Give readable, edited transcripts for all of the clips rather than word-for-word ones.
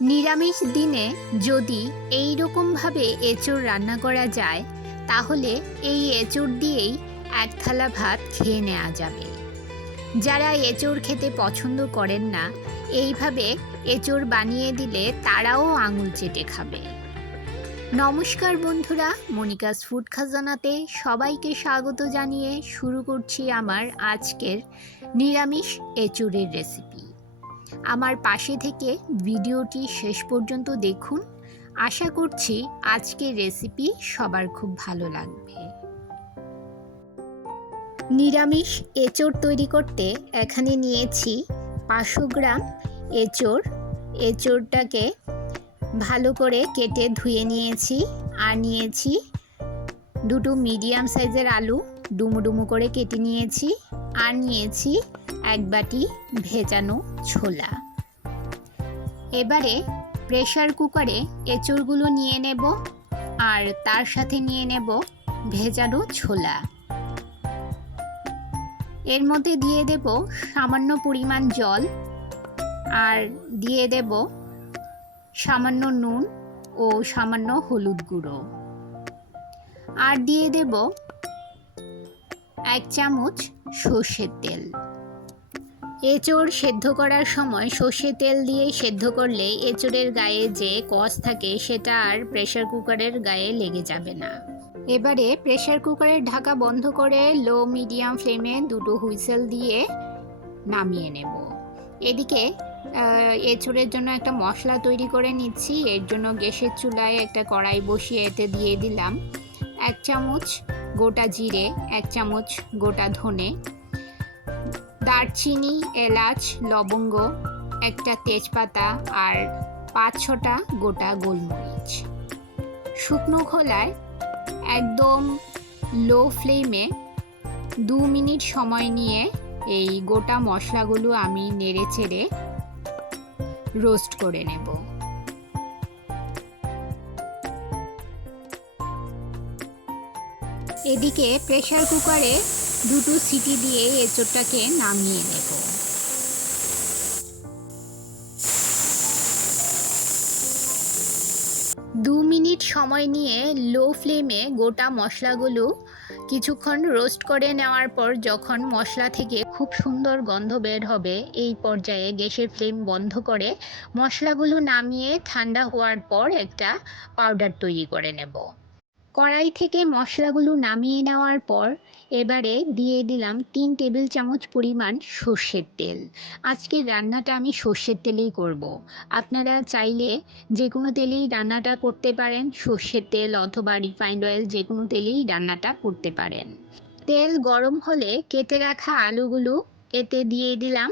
নিরামিষ দিনে যদি এই রকমভাবে এঁচোড় রান্না করা যায় তাহলে এই এঁচোড় দিয়েই এক থালা ভাত খেয়ে নেওয়া যাবে। যারা এঁচোড় খেতে পছন্দ করেন না, এইভাবে এঁচোড় বানিয়ে দিলে তারাও আঙুল চেটে খাবে। নমস্কার বন্ধুরা, মনিকাস ফুড খাজানাতে সবাইকে স্বাগত জানিয়ে শুরু করছি আমার আজকের নিরামিষ এঁচোড়ের রেসিপি। আমার পাশে থেকে ভিডিওটি শেষ পর্যন্ত দেখুন। আশা করছি আজকের রেসিপি সবার খুব ভালো লাগবে। নিরামিষ এঁচোড় তৈরি করতে এখানে নিয়েছি 500 গ্রাম এঁচোড়। এঁচোড়টাকে ভালো করে কেটে ধুয়ে নিয়েছি। আর নিয়েছি দুটো মিডিয়াম সাইজের আলু, ডুমো ডুমো করে কেটে নিয়েছি। আর নিয়েছি এক বাটি ভেজানো ছোলা। এবারে প্রেসার কুকারে এঁচোড়গুলো নিয়ে নেব আর তার সাথে নিয়ে নেব ভেজানো ছোলা। এর মধ্যে দিয়ে দেব সামান্য পরিমাণ জল আর দিয়ে দেব সামান্য নুন ও সামান্য হলুদ গুঁড়ো। আর দিয়ে দেব 1 চামচ সর্ষের তেল। এঁচোড় সেদ্ধ করার সময় সর্ষের তেল দিয়ে সেদ্ধ করলে এঁচোড়ের গায়ে যে কষ থাকে সেটা আর প্রেসার কুকারের গায়ে লেগে যাবে না। এবারে প্রেসার কুকারের ঢাকা বন্ধ করে লো মিডিয়াম ফ্লেমে দুটো হুইসেল দিয়ে নামিয়ে নেব। এদিকে এঁচোড়ের জন্য একটা মশলা তৈরি করে নিচ্ছি। এর জন্য গ্যাসের চুলায় একটা কড়াই বসিয়ে এতে দিয়ে দিলাম 1 চামচ গোটা জিরে, 1 চামচ গোটা ধনে, দারচিনি, এলাচ, লবঙ্গ, একটা তেজপাতা আর 5-6টা গোটা গোলমরিচ। শুকনো খোলায় একদম লো ফ্লেমে 2 মিনিট সময় নিয়ে এই গোটা মশলাগুলো আমি নেড়ে চেড়ে রোস্ট করে নেব। এদিকে প্রেসার কুকারে দুটো সিটি দিয়ে এঁচোড়টাকে নামিয়ে নেব। দু মিনিট সময় নিয়ে লো ফ্লেমে গোটা মশলাগুলো কিছুক্ষণ রোস্ট করে নেওয়ার পর যখন মশলা থেকে খুব সুন্দর গন্ধ বের হবে, এই পর্যায়ে গ্যাসের ফ্লেম বন্ধ করে মশলাগুলো নামিয়ে ঠান্ডা হওয়ার পর একটা পাউডার তৈরি করে নেব। কড়াই থেকে মশলাগুলো নামিয়ে নেওয়ার পর এবারে দিয়ে দিলাম 3 টেবিল চামচ পরিমাণ সর্ষের তেল। আজকের রান্নাটা আমি সর্ষের তেলেই করব। আপনারা চাইলে যে কোনো তেলেই রান্নাটা করতে পারেন, সর্ষের তেল অথবা রিফাইন্ড অয়েল যে কোনো তেলেই রান্নাটা করতে পারেন। তেল গরম হলে কেটে রাখা আলুগুলো এতে দিয়ে দিলাম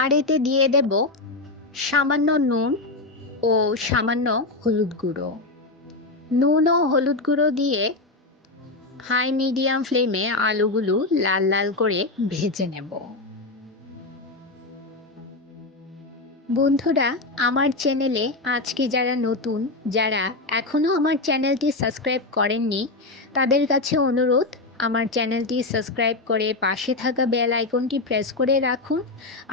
আর এতে দিয়ে দেব সামান্য নুন ও সামান্য হলুদ গুঁড়ো। নুন ও হলুদ গুঁড়ো দিয়ে হাই মিডিয়াম ফ্লেমে আলুগুলো লাল লাল করে ভেজে নেব। বন্ধুরা, আমার চ্যানেলে আজকে যারা নতুন, যারা এখনও আমার চ্যানেলটি সাবস্ক্রাইব করেননি, তাদের কাছে অনুরোধ, আমার চ্যানেলটি সাবস্ক্রাইব করে পাশে থাকা বেল আইকনটি প্রেস করে রাখুন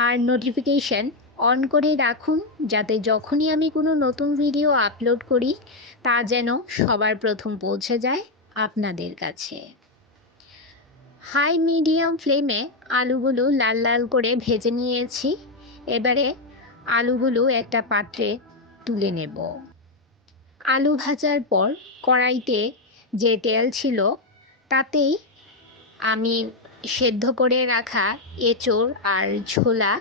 আর নোটিফিকেশন অন করে রাখুন, যাতে যখনই আমি কোনো নতুন ভিডিও আপলোড করি তা যেন সবার প্রথম পৌঁছে যায় আপনাদের কাছে। হাই মিডিয়াম ফ্লেমে আলুগুলো লাল লাল করে ভেজে নিয়েছি। এবারে আলুগুলো একটা পাত্রে তুলে নেব। আলু ভাজার পর কড়াইতে যে তেল ছিল তাতেই আমি সেদ্ধ করে রাখা এঁচোড় আর ছোলা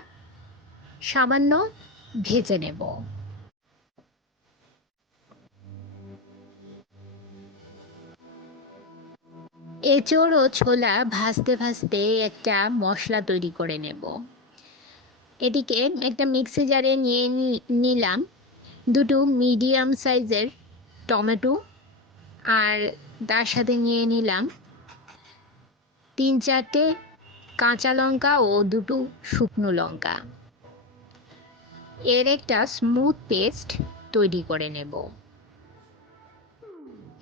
সামান্য ভেজে নেব। এঁচোড় ও ছোলা ভাজতে ভাজতে একটা মশলা তৈরি করে নেব। এদিকে একটা মিক্সি জারে নিয়ে নিলাম দুটো মিডিয়াম সাইজের টমেটো আর তার সাথে নিয়ে নিলাম 3-4টে কাঁচা লঙ্কা ও দুটো শুকনো লঙ্কা। এর একটা স্মুথ পেস্ট তৈরি করে নেব।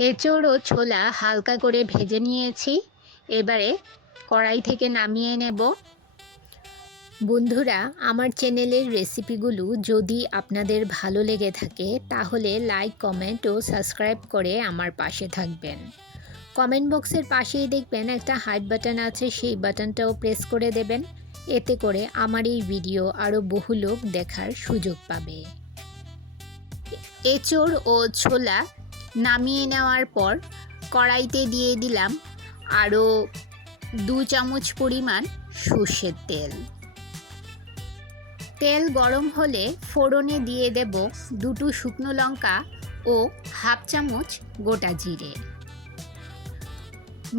এঁচোড় ও ছোলা হালকা করে ভেজে নিয়েছি। এবারে কড়াই থেকে নামিয়ে নেব। বন্ধুরা, আমার চ্যানেলের রেসিপিগুলো যদি আপনাদের ভালো লেগে থাকে তাহলে লাইক, কমেন্ট ও সাবস্ক্রাইব করে আমার পাশে থাকবেন। কমেন্ট বক্সের পাশেই দেখবেন একটা হার্ট বাটন আছে, সেই বাটনটাও প্রেস করে দেবেন। এতে করে আমার এই ভিডিও আরও বহু লোক দেখার সুযোগ পাবে। এঁচোড় ও ছোলা নামিয়ে নেওয়ার পর কড়াইতে দিয়ে দিলাম আরও 2 চামচ পরিমাণ সর্ষের তেল। তেল গরম হলে ফোড়নে দিয়ে দেব 2টো শুকনো লঙ্কা ও হাফ চামচ গোটা জিরে।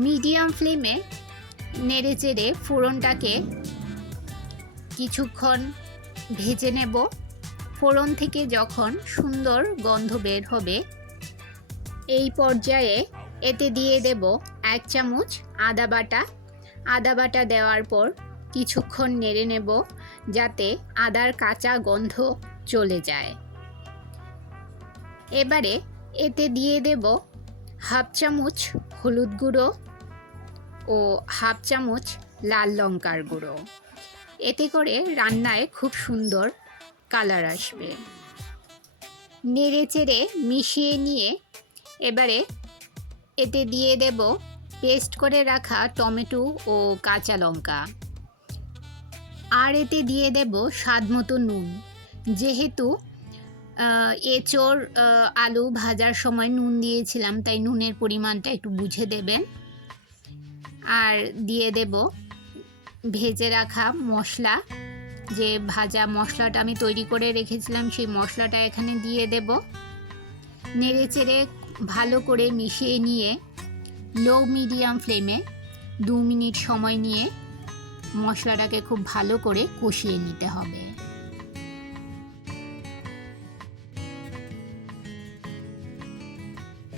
মিডিয়াম ফ্লেমে নেড়েচেড়ে ফোড়নটাকে কিছুক্ষণ ভেজে নেব। ফোড়ন থেকে যখন সুন্দর গন্ধ বের হবে এই পর্যায়ে এতে দিয়ে দেব 1 চামচ আদা বাটা। আদা বাটা দেওয়ার পর কিছুক্ষণ নেড়ে নেব যাতে আদার কাঁচা গন্ধ চলে যায়। এবারে এতে দিয়ে দেব হাফ চামচ হলুদ গুঁড়ো ও হাফ চামচ লাল লঙ্কার গুঁড়ো। এতে করে রান্নায় খুব সুন্দর কালার আসবে। নেড়েচেড়ে মিশিয়ে নিয়ে এবারে এতে দিয়ে দেব পেস্ট করে রাখা টমেটো ও কাঁচা লঙ্কা। আর এতে দিয়ে দেব স্বাদ মতো নুন। যেহেতু এঁচোড় আলু ভাজার সময় নুন দিয়েছিলাম, তাই নুনের পরিমাণটা একটু বুঝে দেবেন। আর দিয়ে দেব ভেজে রাখা মশলা, যে ভাজা মশলাটা আমি তৈরি করে রেখেছিলাম সেই মশলাটা এখানে দিয়ে দেব। নেড়েচেড়ে ভালো করে মিশিয়ে নিয়ে লো মিডিয়াম ফ্লেমে 2 মিনিট সময় নিয়ে মশলাটাকে খুব ভালো করে কষিয়ে নিতে হবে।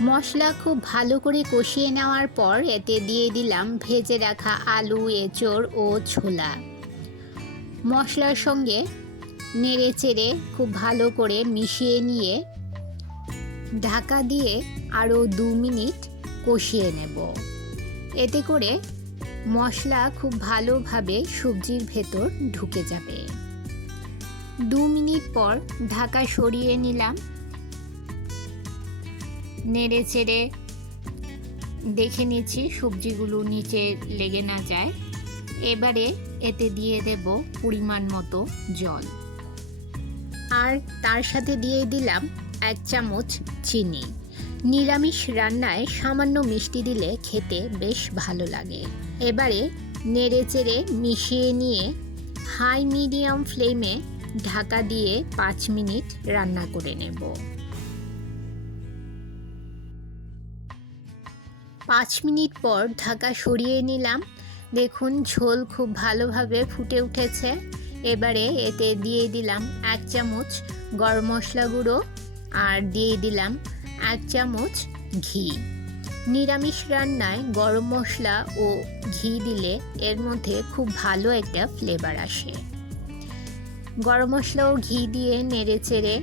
মশলা খুব ভালো করে কষিয়ে নেওয়ার পর এতে দিয়ে দিলাম ভেজে রাখা আলু, এঁচোড় ও ছোলা। মশলার সঙ্গে নেড়েচেড়ে খুব ভালো করে মিশিয়ে নিয়ে ঢাকা দিয়ে আরও 2 মিনিট কষিয়ে নেব। এতে করে মশলা খুব ভালোভাবে সবজির ভেতর ঢুকে যাবে। 2 মিনিট পর ঢাকা সরিয়ে নিলাম। নেড়েচেড়ে দেখে নিচ্ছি সবজিগুলো নিচে লেগে না যায়। এবারে এতে দিয়ে দেব পরিমাণ মতো জল, আর তার সাথে দিয়ে দিলাম 1 চামচ চিনি। নিরামিষ রান্নায় সামান্য মিষ্টি দিলে খেতে বেশ ভালো লাগে। এবারে নেড়েচেড়ে মিশিয়ে নিয়ে হাই মিডিয়াম ফ্লেমে ঢাকা দিয়ে 5 মিনিট রান্না করে নেব। 5 মিনিট পর ঢাকা সরিয়ে নিলাম। দেখুন ঝোল খুব ভালোভাবে ফুটে উঠেছে। এবারে এতে দিয়ে দিলাম 1 চামচ গরম মশলা গুঁড়ো আর দিয়ে দিলাম 1 চামচ ঘি। নিরামিষ রান্নায় গরম মশলা ও ঘি দিলে এর মধ্যে খুব ভালো একটা ফ্লেভার আসে। গরম মশলা ও ঘি দিয়ে নেড়েচেড়ে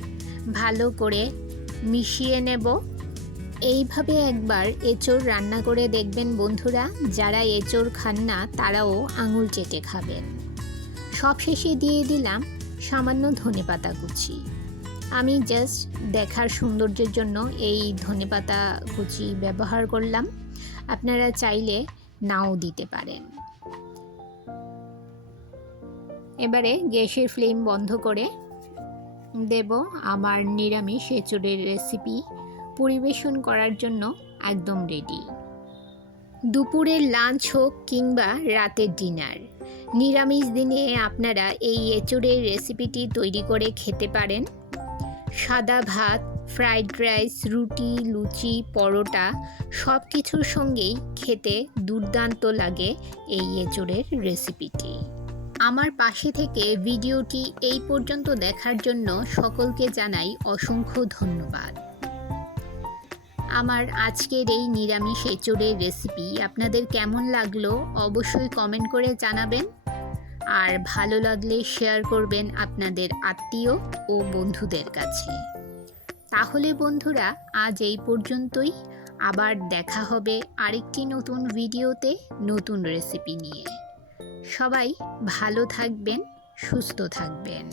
ভালো করে মিশিয়ে নেব। এইভাবে একবার এঁচোড় রান্না করে দেখবেন বন্ধুরা, যারা এঁচোড় খান না তারাও আঙুল চেটে খাবেন। সবশেষে দিয়ে দিলাম সামান্য ধনেপাতা কুচি। আমি জাস্ট দেখার সৌন্দর্যের জন্য এই ধনেপাতা কুচি ব্যবহার করলাম, আপনারা চাইলে নাও দিতে পারেন। এবারে গ্যাসের ফ্লেম বন্ধ করে দেব আমার নিরামিষ এঁচোড়ের রেসিপি পরিবেশন করার জন্য একদম রেডি। দুপুরের লাঞ্চ হোক কিংবা রাতের ডিনার, নিরামিষ দিনে আপনারা এই এঁচোড়ের রেসিপিটি তৈরি করে খেতে পারেন। সাদা ভাত, ফ্রাইড রাইস, রুটি, লুচি, পরোটা সব কিছুর সঙ্গেই খেতে দুর্দান্ত লাগে এই এঁচোড়ের রেসিপিটি। আমার পাশে থেকে ভিডিওটি এই পর্যন্ত দেখার জন্য সকলকে জানাই অসংখ্য ধন্যবাদ। আমার আজকের এই নিরামিষ এঁচোড়ের রেসিপি আপনাদের কেমন লাগলো অবশ্যই কমেন্ট করে জানাবেন, আর ভালো লাগলে শেয়ার করবেন আপনাদের আত্মীয় ও বন্ধুদের কাছে। তাহলে বন্ধুরা আজ এই পর্যন্তই। আবার দেখা হবে আরেকটি নতুন ভিডিওতে নতুন রেসিপি নিয়ে। সবাই ভালো থাকবেন, সুস্থ থাকবেন।